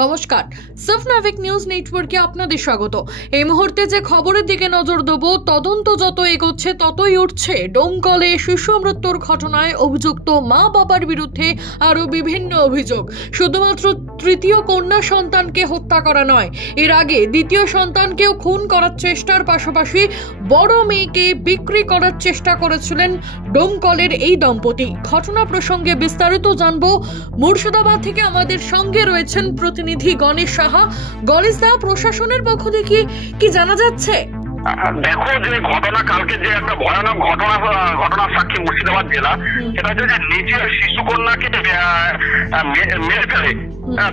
নমস্কার, সাফনাভিক নিউজ নেটওয়ার্কে আপনাদের স্বাগত। এই মুহূর্তে যে খবরের দিকে নজর দেব, তদন্ত যত এগোচ্ছে ততই উঠছে ডোমকলে শিশু মৃত্যুর ঘটনায় অভিযুক্ত মা বাবার বিরুদ্ধে আরও বিভিন্ন অভিযোগ। শুধুমাত্র তৃতীয় কন্যা সন্তানকে হত্যা করা নয়, এর আগে দ্বিতীয় সন্তানকেও খুন করার চেষ্টার পাশাপাশি বড় মেয়েকে বিক্রি করার চেষ্টা করেছিলেন ডোমকলের এই দম্পতি। ঘটনা প্রসঙ্গে বিস্তারিত জানবো। মুর্শিদাবাদ থেকে আমাদের সঙ্গে রয়েছেন প্রতিনিধি গণেশ সাহা। গণেশ দা, প্রশাসনের পক্ষ থেকে কি জানা যাচ্ছে? দেখো, যে ঘটনা কালকে যে একটা ভয়ানক ঘটনার সাক্ষী মুর্শিদাবাদ জেলা, সেটা হচ্ছে যে নিজের শিশু কন্যাকে মেরে ফেলে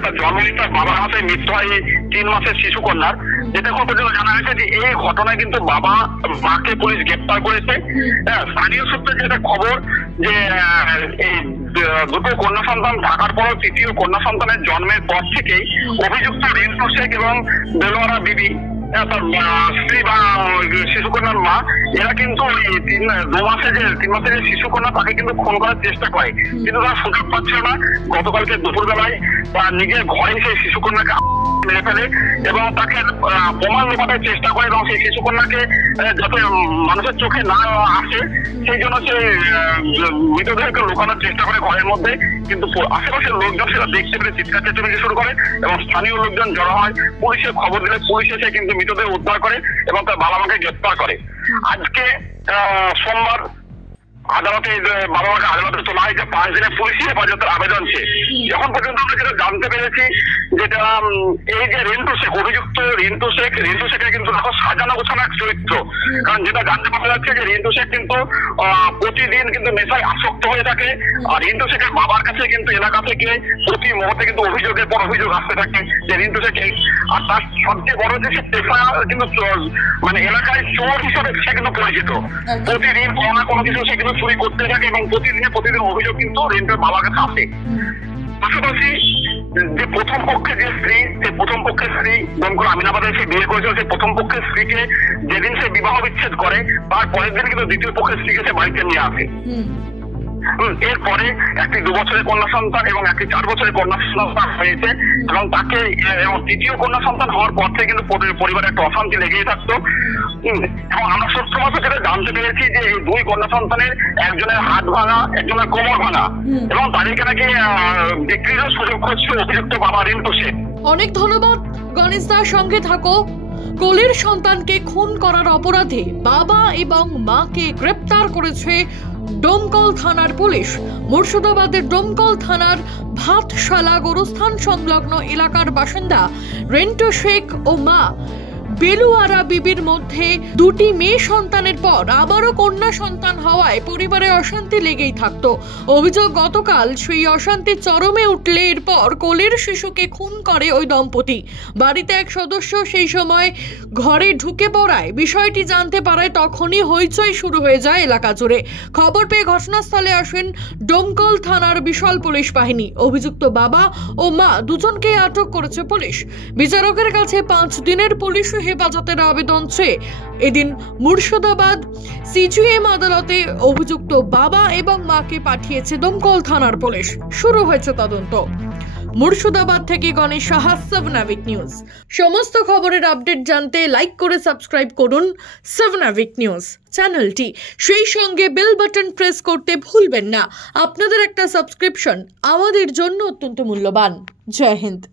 তার জন্মদিন তার বাবার হাতে মৃত্যু হয় 3 মাসের শিশু কন্যার। যেটা এখন পর্যন্ত জানা গেছে যে এই ঘটনায় কিন্তু বাবা মাকে পুলিশ গ্রেপ্তার করেছে। স্থানীয় সূত্রে যেটা খবর যে এই দুটো কন্যা সন্তান থাকার পর তৃতীয় কন্যা সন্তানের জন্মের পর থেকেই অভিযুক্ত রিন্টু শেখ এবং বেলোয়ারা বিবি তার স্ত্রী বা শিশুকন্যার মা, এরা কিন্তু 3 মাসের যে শিশুকন্যা তাকে কিন্তু খুন করার চেষ্টা করে, কিন্তু তারা সুযোগ পাচ্ছিল না। গতকালকে দুপুরবেলায় তার নিজের ঘরে সেই শিশুকন্যাকে মেরে ফেলে এবং তাকে প্রমাণ লোপাটের চেষ্টা করে এবং সেই শিশুকন্যাকে যাতে মানুষের চোখে না আসে সেই জন্য সে মৃতদেহকে লুকানোর চেষ্টা করে ঘরের মধ্যে। কিন্তু আশেপাশের লোকজন সেটা দেখতে পেরে চিৎকার চেঁচামেচি শুরু করে এবং স্থানীয় লোকজন জড়ো হয়। পুলিশে খবর দিলে পুলিশ এসে কিন্তু মৃতদেহ উদ্ধার করে এবং তার বাবা মাকে গ্রেপ্তার করে। আজকে সোমবার আদালতে বাবা মাকে আদালতে তোলা হয়েছে 5 দিনের পুলিশি হেফাজতের আবেদন চেয়ে। যখন পর্যন্ত আমরা যেটা জানতে পেরেছি, যেটা এই যে রিন্টু শেখ, অভিযুক্ত রিন্টু শেখের কিন্তু দেখো সাজানো গোছানো এক চরিত্র। কারণ যেটা জানতে পারা যাচ্ছে যে রিন্টু শেখ কিন্তু প্রতিদিন কিন্তু নেশায় আসক্ত হয়ে থাকে। আর রিন্টু শেখের বাবার কাছে কিন্তু এলাকা থেকে প্রতি মুহূর্তে কিন্তু অভিযোগের পর অভিযোগ আসতে থাকে যে রিন্টু শেখ। আর তার সবচেয়ে বড় যে সে পেশা কিন্তু মানে এলাকায় চোর হিসেবে সে কিন্তু পরিচিত। প্রতিদিন কোনো কিছু সে কিন্তু চুরি করতে থাকে এবং প্রতিদিন অভিযোগ কিন্তু রিন্টুর বাবার কাছে আসে। পাশাপাশি যে প্রথম পক্ষের স্ত্রী দমকল আমিনাবাদে সে বিয়ে করেছিল, সেই প্রথম পক্ষের স্ত্রীকে যেদিন সে বিবাহ বিচ্ছেদ করে তার পরের দিন কিন্তু দ্বিতীয় পক্ষের স্ত্রীকে সে বাড়িতে নিয়ে আসে। এরপরে একটি 2 বছরের কন্যা সন্তান এবং একটি 4 বছরের কন্যা সন্তান হয়েছে এবং তাকে এবং তৃতীয় কন্যা সন্তান হওয়ার পর থেকে কিন্তু পরিবারে একটা অশান্তি লেগেই থাকতো। এবং আমরা সত্য মাসে যেটা জানতে পেরেছি যে এই 2 কন্যা সন্তানের একজনের হাত ভাঙা, একজনের কোমর ভাঙা এবং তাদেরকে নাকি বিক্রিরও সুযোগ করছিল অভিযুক্ত বাবা রিন্টু শেখ। অনেক ধন্যবাদ গণেশ দার, সঙ্গে থাকো। কোলের সন্তানকে খুন করার অপরাধে বাবা এবং মাকে গ্রেপ্তার করেছে ডোমকল থানার পুলিশ। মুর্শিদাবাদের ডোমকল থানার ভাতশালা গোরস্থান সংলগ্ন এলাকার বাসিন্দা রিন্টু শেখ ও মা বেলুয়ারা বিবির মধ্যে 2টি মেয়ে সন্তানের পর আবারও কন্যা সন্তান হওয়ায় পরিবারে অশান্তি লেগেই থাকতো। অভিযোগ, গতকাল সেই অশান্তি চরমে উঠলে এরপর কোলের শিশুকে খুন করে ওই দম্পতি। বাড়িতে এক সদস্য সেই সময় ঘরে ঢুকে পড়ায় বিষয়টি জানতে পারায় তখনই হইচই শুরু হয়ে যায় এলাকা জুড়ে। খবর পেয়ে ঘটনাস্থলে আসেন ডোমকল থানার বিশাল পুলিশ বাহিনী। অভিযুক্ত বাবা ও মা দুজনকেই আটক করেছে পুলিশ। বিচারকের কাছে 5 দিনের পুলিশ হেফাজতের আবেদন চেয়ে এদিন মুর্শিদাবাদ সিজিএম আদালতে অভিযুক্ত বাবা এবং মাকে পাঠিয়েছে দমকল থানার পুলিশ। শুরু হয়েছে তদন্ত। মুর্শিদাবাদ থেকে গণেশ সাহা, সাফনাভিক নিউজ। সমস্ত খবরের আপডেট জানতে লাইক করে সাবস্ক্রাইব করুন সাফনাভিক নিউজ চ্যানেলটি। সেই সঙ্গে বেল বাটন প্রেস করতে ভুলবেন না। আপনাদের একটা সাবস্ক্রিপশন আমাদের জন্য অত্যন্ত মূল্যবান। জয় হিন্দ।